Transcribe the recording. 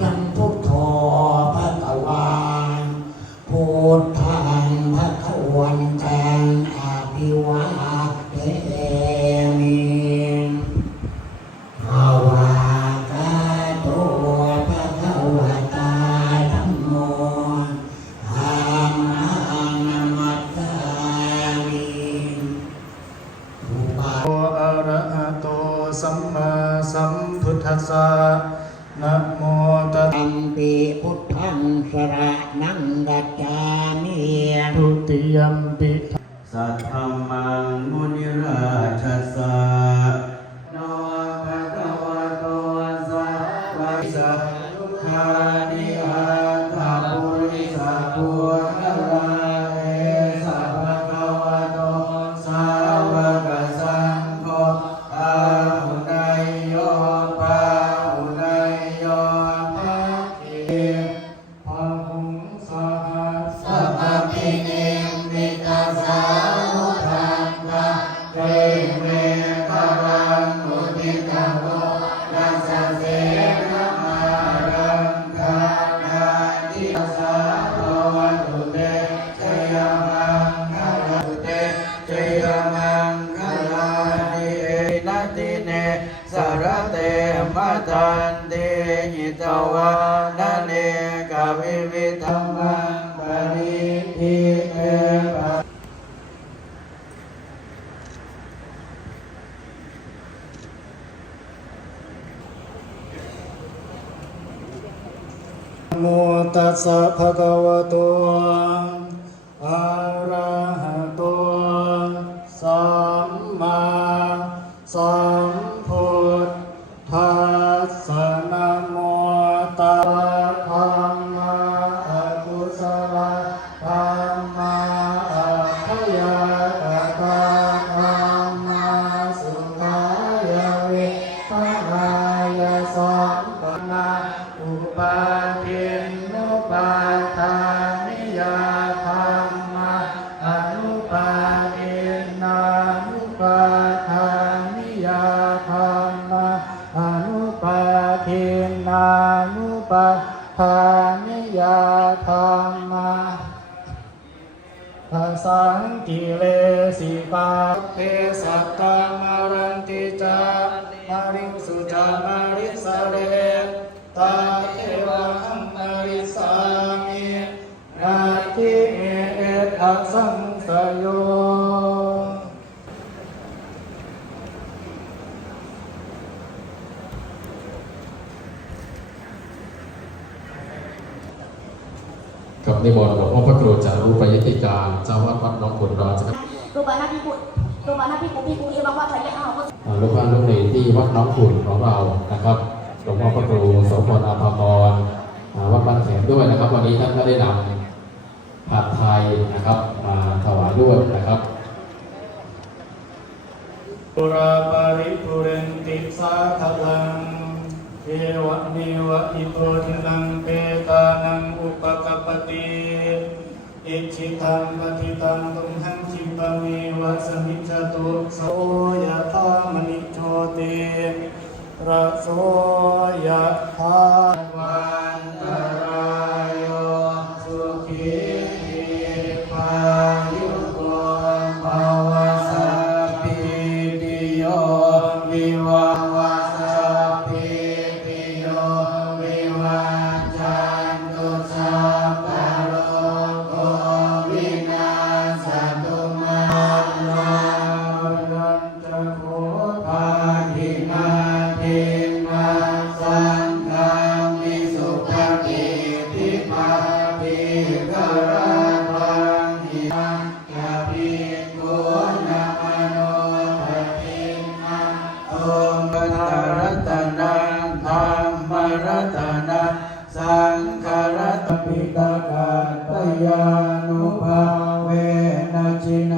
สัมพุทโธภะคะวาพุทธังภะคะวันตังอะภิวาเทมิภาวะกะโตภะคะวะตาธัมโมธัมมังนัมมัสสามิอะระหะโตสัมมาสัมพุทธัสสะนะโมตัสสะ ตัมปิพุทธังสรณังกัจฉามิ ทุติยัมปิสัทธัมมังมุนิราชสะโนภะคะวะโตสาวะสัพพะนิอัตถะปุริสปุถะราเอสัพพะคะวะโตสาวกสังโฆอาหุนายโยปาหุนายโยภะคิภะหุงสหัสสัพพะปิเนมิตาสาวุธันตะเตเมฆรังมุทิตาโกนัสสะเสนะมารังคานาทิสาภวันตุเตชยมังคลาตุเตชยมังคลานิเอนะติเนสารเตมะตันเตหิตวานะเนกวิวิธัมมังปริทิเตปะโมตัสสะภะคะวะโตอะระหะโตสัมมาสัมพุทธัสสะนะโมตัสสะธัมมาอะกุศลธัมมาอะพยากตาธัมมาสุขายวิปัสสนายสัมปันนาอุปาทินนุปาทานิยาธัมมาอนุปาทินานุปาทานิยาธัมมาอนุปาทินานุปาทานิยาธัมมาภาสังกิเลสิปาเปสัตตามรันติจามาริสุจามาริสเรตาเทวะหังมาริสามินาทิเอตอสังสยโยกับนิมนต์หลวงพ่อพระครูจารุปยติการเจ้าวัดวัดหนองขุนรอจะ Rumah Nabi Piku ia bawa saya awak ลูกบ้านลูกหลีที่วัดหน้องขุนของเรานะครับหลวงพ่อพระครูโสพลอาภากรวัดบ้านแขมด้วยนะครับวันนี้ท่านก็ได้นำผัดไทยนะครับมาถวายด้วยนะครับปุราปาริปุเรนติสาคลังเทวะเนวะอิโตทินังเปตานังอุปกัปปติอิจิตังปฏิตังตุมหังคิปะเมวะสมิจจตุโสยะธามณิโชติระโสยะธาวันตรายโยสุขีทีพายุโกภาวะสัพพิติโยวิวัสัพพิติโยวิวัจจันตุสัพพะโรโควินาศตุมาโลยันจะโคภาคินาทินาสังฆามิสุขติทิภาติกราภังหิอังกะปิกุณมโนทตินังโอมปทารัตนังธรรมรัตนังสังฆรัตปิตากัตตยานุภาเวนะชินา